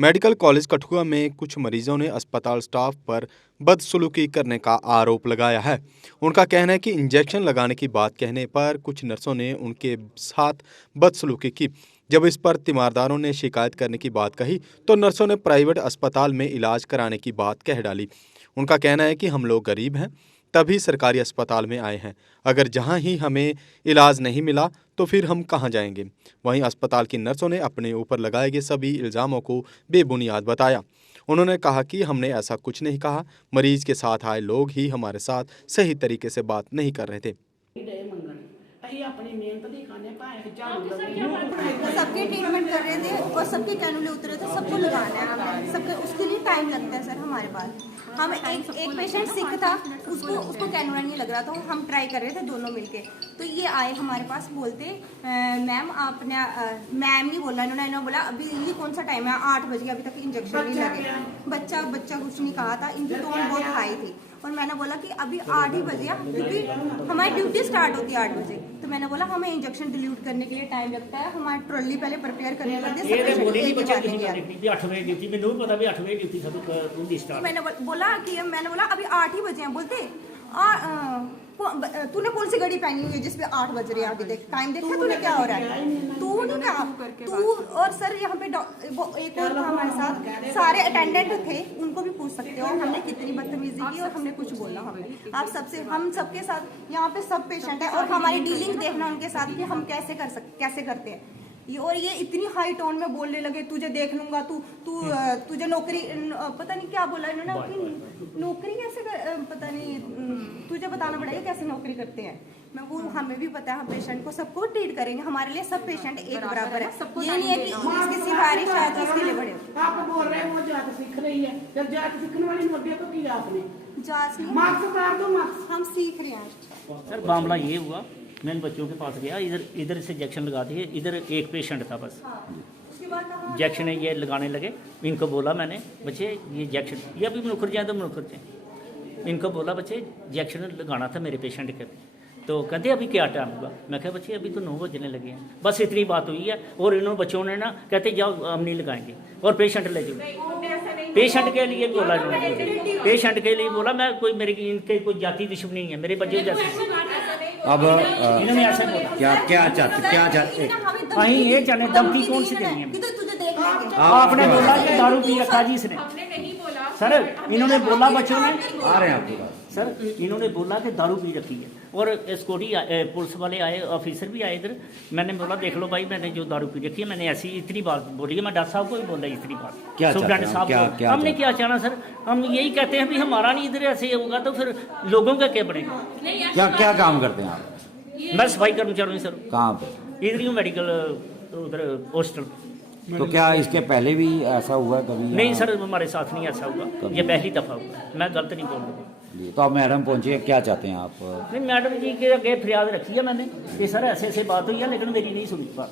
Medical college Kathua में कुछ मरीजों ने अस्पताल स्टाफ पर बदसलूकी करने का आरोप लगाया है। उनका कहना है कि इंजेक्शन लगाने की बात कहने पर कुछ नर्सों ने उनके साथ बदसलूकी की। जब इस पर तीमारदारों ने शिकायत करने की बात कही तो नर्सों ने प्राइवेट अस्पताल में इलाज कराने की बात कह डाली। उनका कहना है कि हम लोग गरीब हैं, तभी सरकारी अस्पताल में आए हैं। अगर जहां ही हमें इलाज नहीं मिला तो फिर हम कहां जाएंगे। वहीं अस्पताल की नर्सों ने अपने ऊपर लगाए गए सभी इल्ज़ामों को बेबुनियाद बताया। उन्होंने कहा कि हमने ऐसा कुछ नहीं कहा, मरीज के साथ आए लोग ही हमारे साथ सही तरीके से बात नहीं कर रहे थे। सबके ट्रीटमेंट कर रहे थे और सबके कैनुले उतरे थे, सबको लगाना है हमें, सबके उसके लिए टाइम लगता है सर हमारे पास। हम एक पेशेंट सिक था, उसको कैनुला नहीं लग रहा था, हम ट्राई कर रहे थे दोनों मिलके। तो ये आए हमारे पास बोलते मैम आपने मैम नहीं बोला इन्होंने बोला अभी ये कौन सा टाइम है 8 बजे अभी तक इंजेक्शन नहीं लगे। बच्चा कुछ नहीं कहा था, इनकी टोन बहुत हाई थी और मैंने बोला कि अभी 8 ही बजे क्योंकि हमारी ड्यूटी स्टार्ट होती है 8 बजे। तो मैंने बोला हमें इंजेक्शन डिलीट करने के लिए टाइम लगता है, हमारी ट्रॉली पहले प्रिपेयर करने लगती है। मैंने बोला अभी 8 ही बजे हैं, बोलते तूने कौन सी घड़ी पहनी हुई है जिसपे 8 बज रहे हैं, अभी देख टाइम देखा तूने क्या हो रहा है, तू नहीं क्या तू। और सर यहाँ पे एक और था हमारे साथ, सारे अटेंडेंट थे, उनको भी पूछ सकते हो हमने कितनी बदतमीजी की और हमने कुछ बोला। हम सबके साथ यहाँ पे सब पेशेंट है और हमारी डीलिंग देखना उनके साथ कि हम कैसे करते हैं। और ये इतनी हाई टोन में बोलने लगे, तुझे देख लूंगा, तुझे नौकरी, पता नहीं क्या बोला इन्होंने, नौकरी कैसे पता नहीं, तुझे बताना पड़ेगा कैसे नौकरी करते हैं। मैं वो हमें भी पता है, हम पेशेंट को सबको ट्रीट करेंगे, हमारे लिए सब पेशेंट एक बराबर है। ये नहीं है कि इसकी सिफारिश है तो इसके लिए बड़े। आप बोल रहे हो जांच सीख रही है, जब जांच सीखने वाली नोटिया तो की आपने जांच नहीं, मार्क्स उतार दो, मार्क्स हम सीख रहे हैं। सर मामला ये हुआ, मैंने बच्चों के पास गया, इधर से इंजेक्शन लगा दिए, इधर एक पेशेंट था बस। इंजेक्शन ये लगाने लगे, इनको बोला मैंने बच्चे ये इंजेक्शन, ये अभी मुनकर जाए तो मुनकर जाए, इनको बोला बच्चे इंजेक्शन लगाना था मेरे पेशेंट के। तो कहते अभी क्या टाइम हुआ, मैं कहा बच्चे अभी तो 9 बजने लगे हैं, बस इतनी बात हुई है। और इन्होंने बच्चों ने ना कहते जाओ हम नहीं लगाएंगे और पेशेंट ले जाओ। पेशेंट के लिए बोला इन्होंने, पेशेंट के लिए बोला, मैं कोई मेरी इनके कोई जाति दुश्मनी नहीं है, मेरे बच्चे जैसे। अब इन्होंने ऐसे बोला क्या चाहते कहीं ये जाने धमकी कौन सी देनी है। आपने बोला कि दारू पी रखा जी इसने, सर इन्होंने बोला बच्चों ने आ रहे हैं आपको सर, इन्होंने बोला कि दारू पी रखी है। और सिक्योरिटी पुलिस वाले आए, ऑफिसर भी आए इधर, मैंने बोला देख लो भाई मैंने जो दारू पी रखी है, मैंने ऐसी इतनी बात बोली है, मैं डॉक्टर साहब को भी बोला इतनी बात, सुप्रिटेंडेंट साहब को। हमने क्या चाहना सर, हम यही कहते हैं भी हमारा नहीं इधर ऐसे होगा तो फिर लोगों का क्या बनेगा। क्या काम करते हैं आप? मैं सफाई कर्मचारी हूँ सर। कहाँ पे? इधर ही हूँ मेडिकल उधर हॉस्टल। तो क्या इसके पहले भी ऐसा हुआ कभी? नहीं सर हमारे साथ नहीं ऐसा हुआ, ये पहली दफ़ा हुआ, मैं गलत नहीं बोल रहा। तो आप मैडम पहुंचे, क्या चाहते हैं आप? नहीं मैडम जी के आगे फरियाद रखी है मैंने कि सर ऐसे बात हुई है, लेकिन मेरी नहीं सुनी बात,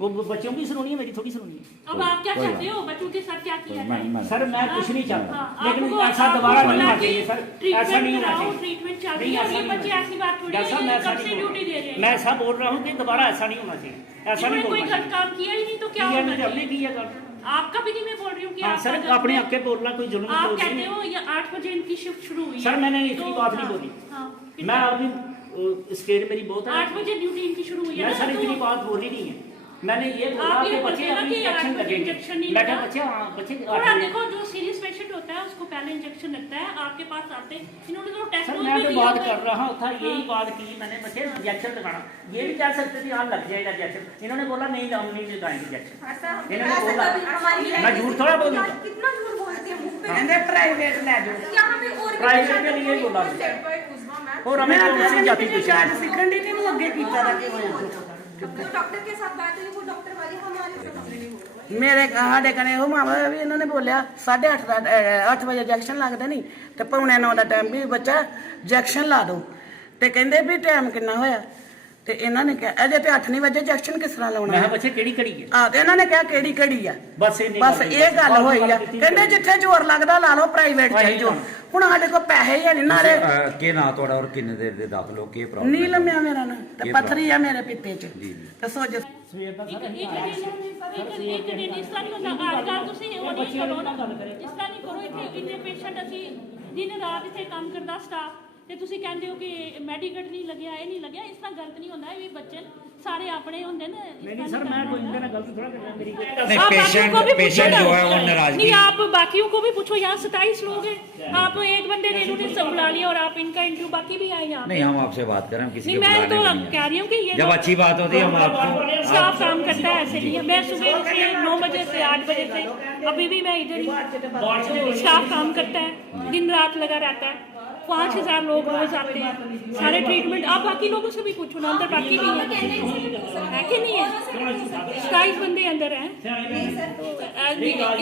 वो बच्चों की सुनी है, मेरी थोड़ी सुनी है। अब आप क्या चाहते हो, बच्चों के साथ क्या किया है? सर मैं कुछ नहीं चाहता, लेकिन ऐसा दोबारा नहीं होना चाहिए सर, ऐसा नहीं होना चाहिए। ट्रीटमेंट चल रही है, ये बच्चे ऐसी बात थोड़ी है, कब से ड्यूटी दे रहे हैं। मैं ऐसा बोल रहा हूँ कि दोबारा ऐसा नहीं होना चाहिए, ऐसा नहीं कोई गलत काम किया ही नहीं तो क्या होना चाहिए। आपका भी नहीं मैं बोल रही हूँ कि सर अपने हक के बोलना कोई जुल्म नहीं। आप कहते हो ये 8 बजे इनकी शिफ्ट शुरू हुई है। सर मैंने इतनी बात नहीं बोली, मैं अभी स्टेट मेरी बहुत है, 8 बजे ड्यूटी इनकी शुरू हुई है। मैं सर इतनी बात बोली नहीं है, मैंने ये बोला कि बच्चे अभी इंजेक्शन लगेंगे। मैं क्या बच्चे, हाँ बच्चे थोड़ा देखो, जो सीरियस पेशेंट होता है उसको पहले इंजेक्शन लगता है, आपके पास आते इन्होंने तो टेस्ट। सर मैं तो बात कर रहा था, यही बात की मैंने, बच्चे इंजेक्शन लगाना, ये भी कह सकते थे हाँ लग जाएगा इंजेक्शन, इन्होंने बोला नहीं हम नहीं लगाएंगे इंजेक्शन। इन्होंने बोला, मैं झूठ थोड़ा बोलूँगा, कितना झूठ बोलते हैं, प्राइवेट ले जाओ, प्राइवेट के लिए बोला और हमें कौन सी जाति जांच सीखने दी नहीं, अगे कीता था कि डॉक्टर के साथ बात हुई, वो डॉक्टर वाली हमारे मेरे साढ़े कने वो मामला भी इन्होंने बोलिया 8:30 बजे इंजेक्शन लगते नहीं तो 8:45 का टाइम भी बच्चा इंजेक्शन ला दो, तो कहते भी टाइम कितना होया, तो इन्होंने कहा अजे तो 8 नहीं बजे इंजेक्शन किस तरह लाउना है। बच्चे केड़ी कड़ी है, तो इन्होंने कहा केड़ी कड़ी है, बस ये गल होई है, कहते जिथे जोर लगता ला लो प्राइवेट चल जाओ। ਹੁਣ ਸਾਡੇ ਕੋਲ ਪੈਸੇ ਹੀ ਨਹੀਂ ਨਾਲੇ ਕੀ ਨਾਂ ਤੁਹਾਡਾ ਔਰ ਕਿੰਨੇ ਦੇਰ ਦੇ ਦਾਖਲ ਹੋ, ਕੀ ਪ੍ਰੋਬਲਮ? ਨੀਲਮ ਆ ਮੇਰਾ ਨਾਂ, ਤੇ ਪੱਥਰੀ ਆ ਮੇਰੇ ਪਿੱਤੇ 'ਚ, ਦੱਸੋ ਜੀ। ਸਵੇਰ ਦਾ ਇੱਕ ਦਿਨ ਇਸ ਤਰ੍ਹਾਂ ਨਹੀਂ ਹੁੰਦਾ ਅੱਜ ਕੱਲ੍ਹ ਤੁਸੀਂ ਉਹ ਨਹੀਂ ਕਰੋ ਨਾ ਇਸ ਤਰ੍ਹਾਂ ਨਹੀਂ ਕਰੋ ਇੱਥੇ ਇੰਨੇ ਪੇਸ਼ੈਂਟ ਅਸੀਂ ਦਿਨ ਰਾਤ ਇੱਥੇ ਕੰਮ ਕਰਦਾ ਸਟਾਫ ਤੇ ਤੁਸੀਂ ਕਹਿੰਦੇ ਹੋ ਕਿ ਮੈਡੀਕਲ ਨਹੀਂ ਲੱਗਿਆ ਇਹ ਨਹੀਂ ਲੱਗਿਆ ਇਸ ਤਰ੍ਹਾਂ ਗਲਤ ਨਹੀਂ ਹੁੰਦਾ ਇਹ ਵੀ ਬੱਚੇ ਸਾਰੇ ਆਪਣੇ ਹੁੰਦੇ ਨੇ नहीं सर मैं कोई इनका गलत थोड़ा कर रहा मेरी नहीं पेशेंट जो है वो नाराजगी नहीं आप बाकियों को भी पूछो यहाँ 27 लोग हैं आप एक बंदे ने इन्होंने सब बुला लिया और आप इनका इंटरव्यू बाकी भी आए यहाँ नहीं हम आपसे बात कर रहे हैं हम किसी नहीं को मैं तो बुलाने भी नहीं कह रही हूँ कि ये आए। जब अच्छी बात होती है हम आपको स्टाफ काम करता है ऐसे नहीं है मैं सुबह से 9 बजे से 8 बजे से अभी भी मैं इधर ही स्टाफ काम करता है दिन रात लगा रहता है 5000 लोग रोज आते हैं सारे ट्रीटमेंट आप बाकी लोगों से भी पूछो ना अंदर बाकी भी है कि नहीं है 27 बंदे अंदर हैं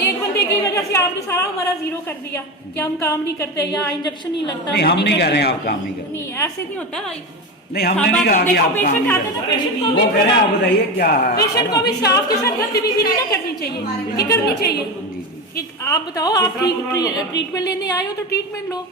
एक बंदे की वजह से आपने सारा हमारा जीरो कर दिया कि हम काम नहीं करते या इंजेक्शन नहीं लगता नहीं हम नहीं कह रहे हैं आप काम नहीं कर रहे नहीं ऐसे नहीं होता नहीं हमने नहीं कहा कि आप काम नहीं कर रहे पेशेंट को वो कह रहे हैं आप बताइए क्या है पेशेंट को भी स्टाफ के साथ बदतमीजी नहीं ना करनी चाहिए कि करनी चाहिए कि आप बताओ आप ट्रीटमेंट लेने आए हो तो ट्रीटमेंट लो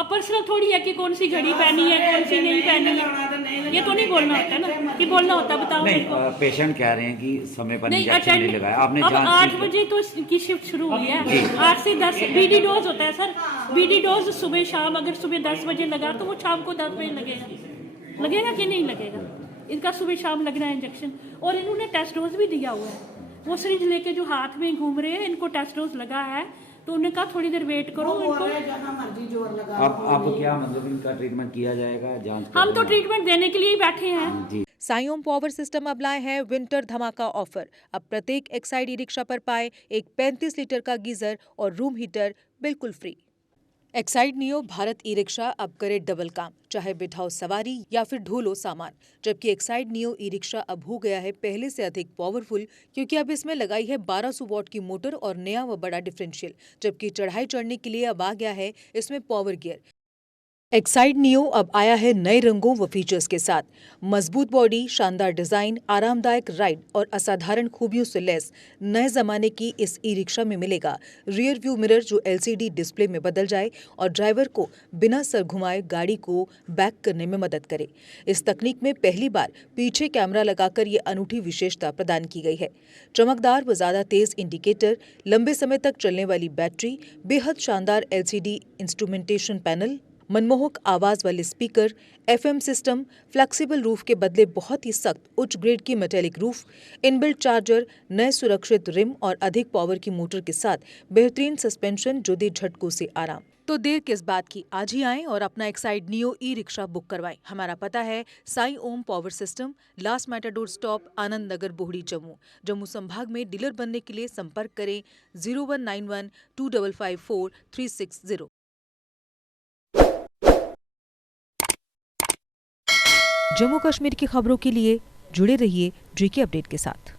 अब पर्सनल थोड़ी है कि कौन सी घड़ी पहनी है कौन सी नहीं पहनी है ये तो नहीं बोलना होता ना कि बोलना होता बताओ नहीं मेरे को। पेशेंट कह रहे हैं कि समय पर नहीं इंजेक्शन नहीं लगाया आपने अब जांच 8 की बजे तो इसकी शिफ्ट शुरू हुई है 8 से 10 बीडी डोज होता है सर बीडी डोज सुबह शाम अगर सुबह 10 बजे लगा तो वो शाम को 10 बजे लगेगा कि नहीं लगेगा इनका सुबह शाम लगना है इंजेक्शन और इन्होंने टेस्ट डोज भी दिया हुआ है वो सिरिंज लेके जो हाथ में घूम रहे हैं इनको टेस्ट डोज लगा है तो उन्होंने कहा थोड़ी देर वेट करो इनको अब क्या मतलब इनका ट्रीटमेंट किया जाएगा जांच हम तो ट्रीटमेंट देने के लिए ही बैठे हैं जी साई ओम पावर सिस्टम अब लाए हैं विंटर धमाका ऑफर। अब प्रत्येक एक्साइड ई रिक्शा पर पाए एक 35 लीटर का गीजर और रूम हीटर बिल्कुल free. Exide neo Bharat e rickshaw अब करे डबल काम, चाहे बिठाओ सवारी या फिर ढोलो सामान। जबकि एक्साइड नियो ई रिक्शा अब हो गया है पहले से अधिक पावरफुल, क्योंकि अब इसमें लगाई है 1200 वॉट की मोटर और नया व बड़ा डिफरेंशियल। जबकि चढ़ाई चढ़ने के लिए अब आ गया है इसमें पावर गियर। एक्साइड नियो अब आया है नए रंगों व फीचर्स के साथ। मजबूत बॉडी, शानदार डिजाइन, आरामदायक राइड और असाधारण खूबियों से लैस नए जमाने की इस ई रिक्शा में मिलेगा रियर व्यू मिरर जो LCD डिस्प्ले में बदल जाए और ड्राइवर को बिना सर घुमाए गाड़ी को बैक करने में मदद करे। इस तकनीक में पहली बार पीछे कैमरा लगाकर ये अनूठी विशेषता प्रदान की गई है। चमकदार व ज्यादा तेज इंडिकेटर, लंबे समय तक चलने वाली बैटरी, बेहद शानदार LCD इंस्ट्रूमेंटेशन पैनल, मनमोहक आवाज वाले speaker, FM system, flexible roof के बदले बहुत ही सख्त उच्च ग्रेड की मेटेलिक रूफ, इनबिल्ट चार्जर, नए सुरक्षित रिम और अधिक पावर की मोटर के साथ बेहतरीन सस्पेंशन जो दे झटकों से आराम। तो देर किस बात की, आज ही आएं और अपना Exide Neo e rickshaw book करवाएं। हमारा पता है Sai Om power system, last matador stop, Anand Nagar, Bohri, Jammu. Jammu संभाग में डीलर बनने के लिए संपर्क करें 0191 2554 360। जम्मू कश्मीर की खबरों के लिए जुड़े रहिए JK अपडेट के साथ।